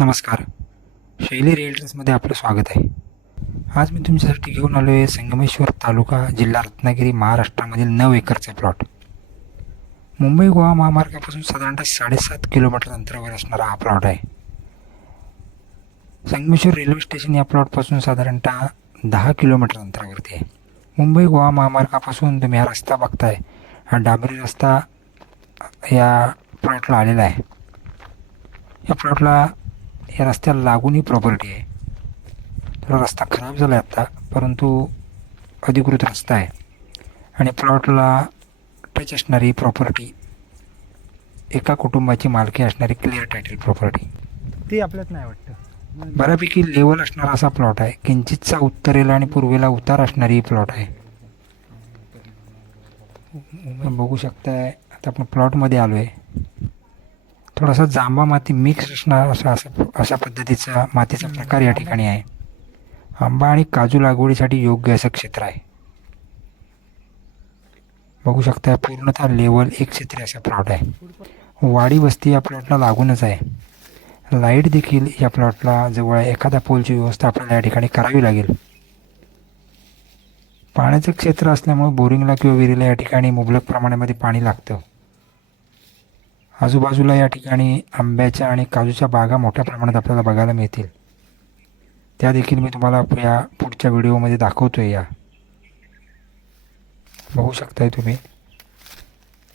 नमस्कार. शैली रिअल्टर्समध्ये आपलं स्वागत आहे. आज मी तुमच्यासाठी घेऊन आलो आहे संगमेश्वर तालुका, जिल्हा रत्नागिरी, महाराष्ट्रामधील 9 एकरचा प्लॉट. मुंबई गोवा महामार्गापासून साधारणतः 7.5 किलोमीटर अंतरावर असणारा हा प्लॉट आहे. संगमेश्वर रेल्वे स्टेशन या प्लॉटपासून साधारणतः 10 किलोमीटर अंतरावरती आहे. मुंबई गोवा महामार्गापासून तुम्ही हा रस्ता बघताय, हा डांबरी रस्ता या प्लॉटला आलेला आहे. या रस्त्याला लागून ही प्रॉपर्टी आहे. थोडा रस्ता खराब झाला आहे आत्ता, परंतु अधिकृत रस्ता आहे आणि प्लॉटला टच असणारी प्रॉपर्टी, एका कुटुंबाची मालकी असणारी क्लिअर टायटल प्रॉपर्टी, ते आपल्यात नाही वाटतं. बऱ्यापैकी लेवल असणारा असा प्लॉट आहे. किंचितचा उत्तरेला आणि पूर्वेला उतार असणारी प्लॉट आहे. बघू शकताय, आता आपण प्लॉटमध्ये आलो आहे. थोडासा जांभा माती मिक्स असणार अशा पद्धतीचा मातीचा प्रकार या ठिकाणी आहे. आंबा आणि काजू लागवडीसाठी योग्य असं क्षेत्र आहे. बघू शकता, पूर्णतः लेवल एक क्षेत्र असा प्लॉट आहे. वाडी वस्ती या प्लॉटला लागूनच आहे. लाईट देखील या प्लॉटला जवळ आहे. एखाद्या पोलची व्यवस्था आपल्याला या ठिकाणी करावी लागेल. पाण्याचं क्षेत्र असल्यामुळे बोरिंगला किंवा विहिरीला या ठिकाणी मुबलक प्रमाणामध्ये पाणी लागतं. आजूबाजूला या ठिकाणी आंब्याच्या आणि काजूच्या बागा मोठ्या प्रमाणात आपल्याला बघायला मिळतील. त्या देखील मी तुम्हाला या पुढच्या व्हिडिओमध्ये दाखवतोय. या बघू शकताय तुम्ही.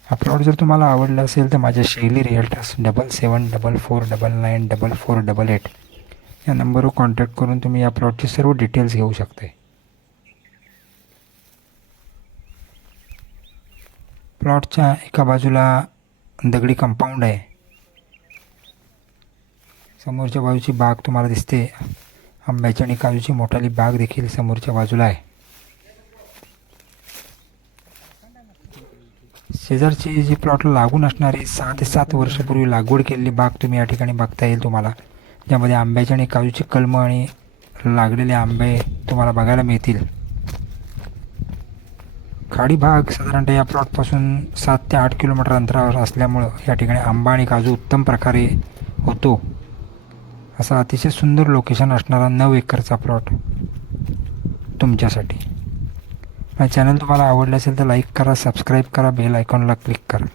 हा प्लॉट जर तुम्हाला आवडला असेल तर माझ्या शैली रिअल्टर्स 7744994488 या नंबरवर कॉन्टॅक्ट करून तुम्ही या प्लॉटची सर्व डिटेल्स घेऊ शकताय. प्लॉटच्या एका बाजूला दगडी कंपाऊंड आहे. समोरच्या बाजूची बाग तुम्हाला दिसते. आंब्याची आणि काजूची मोठाली बाग देखील समोरच्या बाजूला आहे. शेजारची जी प्लॉटला लागून असणारी 6 ते 7 वर्षापूर्वी लागवड केलेली बाग तुम्ही या ठिकाणी बघता येईल तुम्हाला, ज्यामध्ये आंब्याची आणि काजूची कलमं आणि लागलेले आंबे तुम्हाला बघायला मिळतील. खाडी भाग साधारणतः या प्लॉटपासून 7 ते 8 किलोमीटर अंतरावर असल्यामुळं या ठिकाणी आंबा आणि काजू उत्तम प्रकारे होतो. असा अतिशय सुंदर लोकेशन असणारा 9 एकरचा प्लॉट तुमच्यासाठी. माझं चॅनल तुम्हाला आवडलं असेल तर लाईक करा, सबस्क्राईब करा, बेल आयकॉनला क्लिक करा.